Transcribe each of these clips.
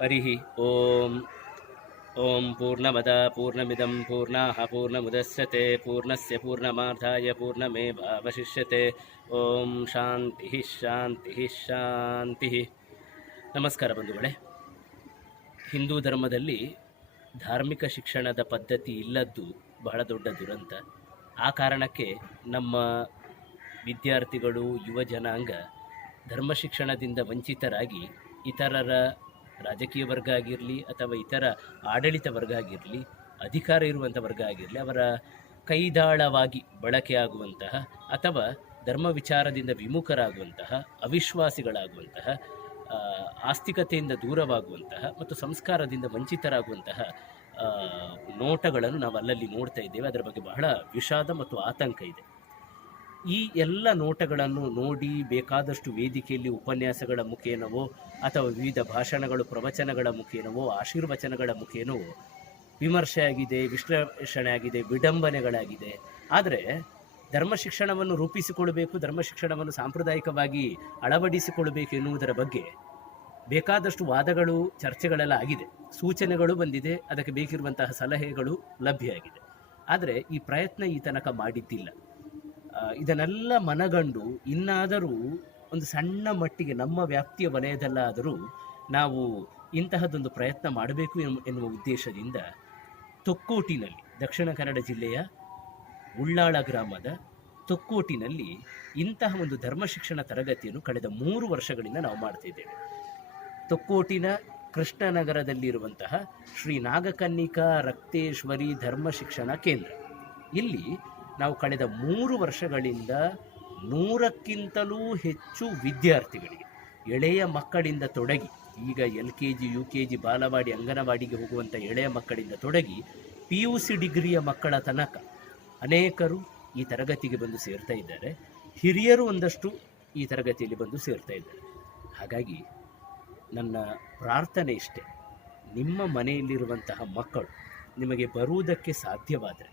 ಹರಿ ಓಂ. ಓಂ ಪೂರ್ಣಮದ ಪೂರ್ಣಮಿದಂ ಪೂರ್ಣಾಃ ಪೂರ್ಣಮುದಚ್ಯತೆ ಪೂರ್ಣಸ್ಯ ಪೂರ್ಣಮಾದಾಯ ಪೂರ್ಣಮೇವಾವಶಿಷ್ಯತೆ. ಓಂ ಶಾಂತಿ ಶಾಂತಿ ಶಾಂತಿ. ನಮಸ್ಕಾರ ಬಂಧುಗಳೇ. ಹಿಂದೂ ಧರ್ಮದಲ್ಲಿ ಧಾರ್ಮಿಕ ಶಿಕ್ಷಣದ ಪದ್ಧತಿ ಇಲ್ಲದ್ದು ಬಹಳ ದೊಡ್ಡ ದುರಂತ. ಆ ಕಾರಣಕ್ಕೆ ನಮ್ಮ ವಿದ್ಯಾರ್ಥಿಗಳು, ಯುವ ಜನಾಂಗ ಧರ್ಮ ಶಿಕ್ಷಣದಿಂದ ವಂಚಿತರಾಗಿ ಇತರರ ರಾಜಕೀಯ ವರ್ಗ ಆಗಿರಲಿ ಅಥವಾ ಇತರ ಆಡಳಿತ ವರ್ಗ ಆಗಿರಲಿ, ಅಧಿಕಾರ ಇರುವಂಥ ವರ್ಗ ಆಗಿರಲಿ, ಅವರ ಕೈದಾಳವಾಗಿ ಬಳಕೆಯಾಗುವಂತಹ ಅಥವಾ ಧರ್ಮ ವಿಚಾರದಿಂದ ವಿಮುಖರಾಗುವಂತಹ, ಅವಿಶ್ವಾಸಿಗಳಾಗುವಂತಹ, ಆಸ್ತಿಕತೆಯಿಂದ ದೂರವಾಗುವಂತಹ ಮತ್ತು ಸಂಸ್ಕಾರದಿಂದ ವಂಚಿತರಾಗುವಂತಹ ನೋಟಗಳನ್ನು ನಾವು ಅಲ್ಲಲ್ಲಿ ನೋಡ್ತಾ ಇದ್ದೇವೆ. ಅದರ ಬಗ್ಗೆ ಬಹಳ ವಿಷಾದ ಮತ್ತು ಆತಂಕ ಇದೆ. ಈ ಎಲ್ಲ ನೋಟಗಳನ್ನು ನೋಡಿ ಬೇಕಾದಷ್ಟು ವೇದಿಕೆಯಲ್ಲಿ ಉಪನ್ಯಾಸಗಳ ಮುಖೇನವೋ ಅಥವಾ ವಿವಿಧ ಭಾಷಣಗಳು, ಪ್ರವಚನಗಳ ಮುಖೇನವೋ, ಆಶೀರ್ವಚನಗಳ ಮುಖೇನವೋ ವಿಮರ್ಶೆ ಆಗಿದೆ, ವಿಶ್ಲೇಷಣೆ ಆಗಿದೆ, ವಿಡಂಬನೆಗಳಾಗಿದೆ. ಆದರೆ ಧರ್ಮ ಶಿಕ್ಷಣವನ್ನು ರೂಪಿಸಿಕೊಳ್ಳಬೇಕು, ಧರ್ಮ ಶಿಕ್ಷಣವನ್ನು ಸಾಂಪ್ರದಾಯಿಕವಾಗಿ ಅಳವಡಿಸಿಕೊಳ್ಳಬೇಕು ಎನ್ನುವುದರ ಬಗ್ಗೆ ಬೇಕಾದಷ್ಟು ವಾದಗಳು, ಚರ್ಚೆಗಳೆಲ್ಲ ಆಗಿದೆ, ಸೂಚನೆಗಳು ಬಂದಿದೆ, ಅದಕ್ಕೆ ಬೇಕಿರುವಂತಹ ಸಲಹೆಗಳು ಲಭ್ಯ ಆಗಿದೆ. ಆದರೆ ಈ ಪ್ರಯತ್ನ ಈ ತನಕ ಮಾಡಿದ್ದಿಲ್ಲ. ಇದನ್ನೆಲ್ಲ ಮನಗಂಡು ಇನ್ನಾದರೂ ಒಂದು ಸಣ್ಣ ಮಟ್ಟಿಗೆ ನಮ್ಮ ವ್ಯಾಪ್ತಿಯ ವಲಯದಲ್ಲಾದರೂ ನಾವು ಇಂತಹದ್ದೊಂದು ಪ್ರಯತ್ನ ಮಾಡಬೇಕು ಎನ್ನುವ ಉದ್ದೇಶದಿಂದ ತೊಕ್ಕೋಟಿನಲ್ಲಿ, ದಕ್ಷಿಣ ಕನ್ನಡ ಜಿಲ್ಲೆಯ ಉಳ್ಳಾಳ ಗ್ರಾಮದ ತೊಕ್ಕೋಟಿನಲ್ಲಿ ಇಂತಹ ಒಂದು ಧರ್ಮ ಶಿಕ್ಷಣ ತರಗತಿಯನ್ನು ಕಳೆದ 3 ವರ್ಷಗಳಿಂದ ನಾವು ಮಾಡ್ತಿದ್ದೇವೆ. ತೊಕ್ಕೋಟಿನ ಕೃಷ್ಣನಗರದಲ್ಲಿರುವಂತಹ ಶ್ರೀ ನಾಗಕನ್ನಿಕಾ ರಕ್ತೇಶ್ವರಿ ಧರ್ಮ ಶಿಕ್ಷಣ ಕೇಂದ್ರ. ಇಲ್ಲಿ ನಾವು ಕಳೆದ 3 ವರ್ಷಗಳಿಂದ 100ಕ್ಕಿಂತಲೂ ಹೆಚ್ಚು ವಿದ್ಯಾರ್ಥಿಗಳಿಗೆ, ಎಳೆಯ ಮಕ್ಕಳಿಂದ ತೊಡಗಿ, ಈಗ LKG, UKG, ಬಾಲವಾಡಿ, ಅಂಗನವಾಡಿಗೆ ಹೋಗುವಂಥ ಎಳೆಯ ಮಕ್ಕಳಿಂದ ತೊಡಗಿ PUC ಡಿಗ್ರಿಯ ಮಕ್ಕಳ ತನಕ ಅನೇಕರು ಈ ತರಗತಿಗೆ ಬಂದು ಸೇರ್ತಾ ಇದ್ದಾರೆ. ಹಿರಿಯರು ಒಂದಷ್ಟು ಈ ತರಗತಿಯಲ್ಲಿ ಬಂದು ಸೇರ್ತಾ ಇದ್ದಾರೆ. ಹಾಗಾಗಿ ನನ್ನ ಪ್ರಾರ್ಥನೆ ಇಷ್ಟೇ, ನಿಮ್ಮ ಮನೆಯಲ್ಲಿರುವಂತಹ ಮಕ್ಕಳು ನಿಮಗೆ ಬರುವುದಕ್ಕೆ ಸಾಧ್ಯವಾದರೆ,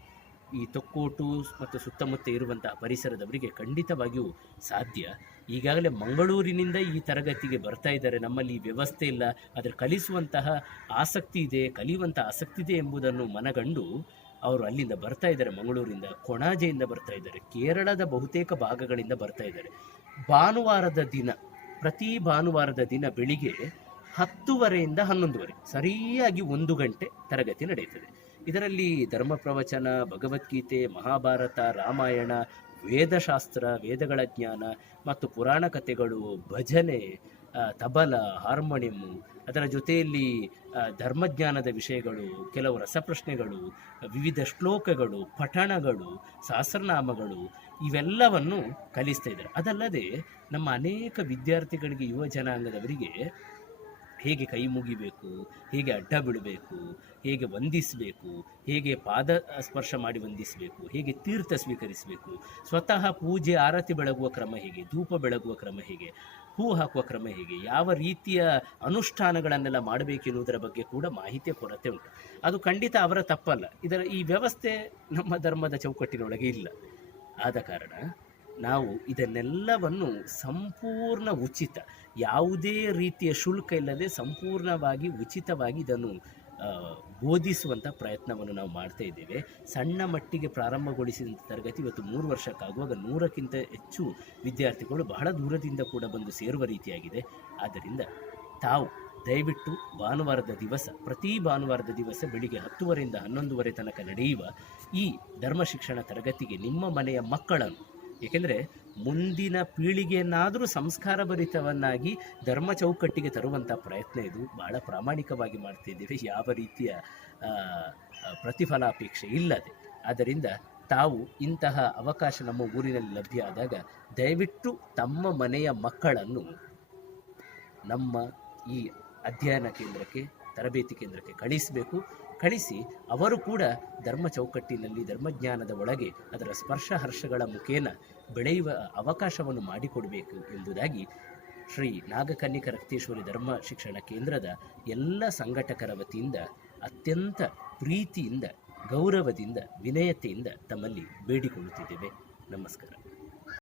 ಈ ತೊಕ್ಕೋಟು ಮತ್ತು ಸುತ್ತಮುತ್ತ ಇರುವಂತಹ ಪರಿಸರದವರಿಗೆ ಖಂಡಿತವಾಗಿಯೂ ಸಾಧ್ಯ. ಈಗಾಗಲೇ ಮಂಗಳೂರಿನಿಂದ ಈ ತರಗತಿಗೆ ಬರ್ತಾ ಇದ್ದಾರೆ. ನಮ್ಮಲ್ಲಿ ಈ ವ್ಯವಸ್ಥೆ ಇಲ್ಲ, ಆದರೆ ಕಲಿಸುವಂತಹ ಆಸಕ್ತಿ ಇದೆ, ಕಲಿಯುವಂಥ ಆಸಕ್ತಿ ಇದೆ ಎಂಬುದನ್ನು ಮನಗಂಡು ಅವರು ಅಲ್ಲಿಂದ ಬರ್ತಾ ಇದ್ದಾರೆ. ಮಂಗಳೂರಿಂದ, ಕೊಣಾಜೆಯಿಂದ ಬರ್ತಾ ಇದ್ದಾರೆ, ಕೇರಳದ ಬಹುತೇಕ ಭಾಗಗಳಿಂದ ಬರ್ತಾ ಇದ್ದಾರೆ. ಭಾನುವಾರದ ದಿನ, ಪ್ರತಿ ಭಾನುವಾರದ ದಿನ ಬೆಳಿಗ್ಗೆ 10:30ಯಿಂದ 11:30 ಸರಿಯಾಗಿ 1 ಗಂಟೆ ತರಗತಿ ನಡೆಯುತ್ತದೆ. ಇದರಲ್ಲಿ ಧರ್ಮ ಪ್ರವಚನ, ಭಗವದ್ಗೀತೆ, ಮಹಾಭಾರತ, ರಾಮಾಯಣ, ವೇದಶಾಸ್ತ್ರ, ವೇದಗಳ ಜ್ಞಾನ ಮತ್ತು ಪುರಾಣ ಕಥೆಗಳು, ಭಜನೆ, ತಬಲ, ಹಾರ್ಮೋನಿಯಮ್ಮು, ಅದರ ಜೊತೆಯಲ್ಲಿ ಧರ್ಮಜ್ಞಾನದ ವಿಷಯಗಳು, ಕೆಲವು ರಸಪ್ರಶ್ನೆಗಳು, ವಿವಿಧ ಶ್ಲೋಕಗಳು, ಪಠಣಗಳು, ಸಹಸ್ರನಾಮಗಳು, ಇವೆಲ್ಲವನ್ನು ಕಲಿಸ್ತಾ ಇದ್ದಾರೆ. ಅದಲ್ಲದೆ ನಮ್ಮ ಅನೇಕ ವಿದ್ಯಾರ್ಥಿಗಳಿಗೆ, ಯುವ ಜನಾಂಗದವರಿಗೆ ಹೇಗೆ ಕೈ ಮುಗಿಬೇಕು, ಹೇಗೆ ಅಡ್ಡ ಬಿಡಬೇಕು, ಹೇಗೆ ವಂದಿಸಬೇಕು, ಹೇಗೆ ಪಾದ ಸ್ಪರ್ಶ ಮಾಡಿ ವಂದಿಸಬೇಕು, ಹೇಗೆ ತೀರ್ಥ ಸ್ವೀಕರಿಸಬೇಕು, ಸ್ವತಃ ಪೂಜೆ ಆರತಿ ಬೆಳಗುವ ಕ್ರಮ ಹೇಗೆ, ಧೂಪ ಬೆಳಗುವ ಕ್ರಮ ಹೇಗೆ, ಹೂ ಹಾಕುವ ಕ್ರಮ ಹೇಗೆ, ಯಾವ ರೀತಿಯ ಅನುಷ್ಠಾನಗಳನ್ನೆಲ್ಲ ಮಾಡಬೇಕೆನ್ನುವುದರ ಬಗ್ಗೆ ಕೂಡ ಮಾಹಿತಿಯ ಕೊರತೆ ಉಂಟು. ಅದು ಖಂಡಿತ ಅವರ ತಪ್ಪಲ್ಲ. ಈ ವ್ಯವಸ್ಥೆ ನಮ್ಮ ಧರ್ಮದ ಚೌಕಟ್ಟಿನೊಳಗೆ ಇಲ್ಲ. ಆದ ಕಾರಣ ನಾವು ಇದನ್ನೆಲ್ಲವನ್ನು ಸಂಪೂರ್ಣ ಉಚಿತ, ಯಾವುದೇ ರೀತಿಯ ಶುಲ್ಕ ಇಲ್ಲದೆ ಸಂಪೂರ್ಣವಾಗಿ ಉಚಿತವಾಗಿ ಇದನ್ನು ಬೋಧಿಸುವಂಥ ಪ್ರಯತ್ನವನ್ನು ನಾವು ಮಾಡ್ತಾ ಇದ್ದೇವೆ. ಸಣ್ಣ ಮಟ್ಟಿಗೆ ಪ್ರಾರಂಭಗೊಳಿಸಿದಂಥ ತರಗತಿ ಇವತ್ತು 3 ವರ್ಷಕ್ಕಾಗುವಾಗ 100ಕ್ಕಿಂತ ಹೆಚ್ಚು ವಿದ್ಯಾರ್ಥಿಗಳು ಬಹಳ ದೂರದಿಂದ ಕೂಡ ಬಂದು ಸೇರುವ ರೀತಿಯಾಗಿದೆ. ಆದ್ದರಿಂದ ತಾವು ದಯವಿಟ್ಟು ಭಾನುವಾರದ ದಿವಸ, ಪ್ರತಿ ಭಾನುವಾರದ ದಿವಸ ಬೆಳಿಗ್ಗೆ 10:30ರಿಂದ 11:30 ತನಕ ನಡೆಯುವ ಈ ಧರ್ಮ ಶಿಕ್ಷಣ ತರಗತಿಗೆ ನಿಮ್ಮ ಮನೆಯ ಮಕ್ಕಳನ್ನು, ಏಕೆಂದರೆ ಮುಂದಿನ ಪೀಳಿಗೆಯನ್ನಾದರೂ ಸಂಸ್ಕಾರಭರಿತವನ್ನಾಗಿ ಧರ್ಮ ಚೌಕಟ್ಟಿಗೆ ತರುವಂಥ ಪ್ರಯತ್ನ ಇದು. ಬಹಳ ಪ್ರಾಮಾಣಿಕವಾಗಿ ಮಾಡ್ತಿದ್ದೇವೆ, ಯಾವ ರೀತಿಯ ಪ್ರತಿಫಲಾಪೇಕ್ಷೆ ಇಲ್ಲದೆ. ಆದ್ದರಿಂದ ತಾವು ಇಂತಹ ಅವಕಾಶ ನಮ್ಮ ಊರಿನಲ್ಲಿ ಲಭ್ಯ ಆದಾಗ ದಯವಿಟ್ಟು ತಮ್ಮ ಮನೆಯ ಮಕ್ಕಳನ್ನು ನಮ್ಮ ಈ ಅಧ್ಯಯನ ಕೇಂದ್ರಕ್ಕೆ, ತರಬೇತಿ ಕೇಂದ್ರಕ್ಕೆ ಕಳಿಸಿ ಅವರು ಕೂಡ ಧರ್ಮ ಚೌಕಟ್ಟಿನಲ್ಲಿ, ಧರ್ಮಜ್ಞಾನದ ಒಳಗೆ ಅದರ ಸ್ಪರ್ಶ ಹರ್ಷಗಳ ಮುಖೇನ ಬೆಳೆಯುವ ಅವಕಾಶವನ್ನು ಮಾಡಿಕೊಡಬೇಕು ಎಂಬುದಾಗಿ ಶ್ರೀ ನಾಗಕನ್ನಿಕಾ ರಕ್ತೇಶ್ವರಿ ಧರ್ಮ ಶಿಕ್ಷಣ ಕೇಂದ್ರದ ಎಲ್ಲ ಸಂಘಟಕರ ವತಿಯಿಂದ ಅತ್ಯಂತ ಪ್ರೀತಿಯಿಂದ, ಗೌರವದಿಂದ, ವಿನಯತೆಯಿಂದ ತಮ್ಮಲ್ಲಿ ಬೇಡಿಕೊಳ್ಳುತ್ತಿದ್ದೇವೆ. ನಮಸ್ಕಾರ.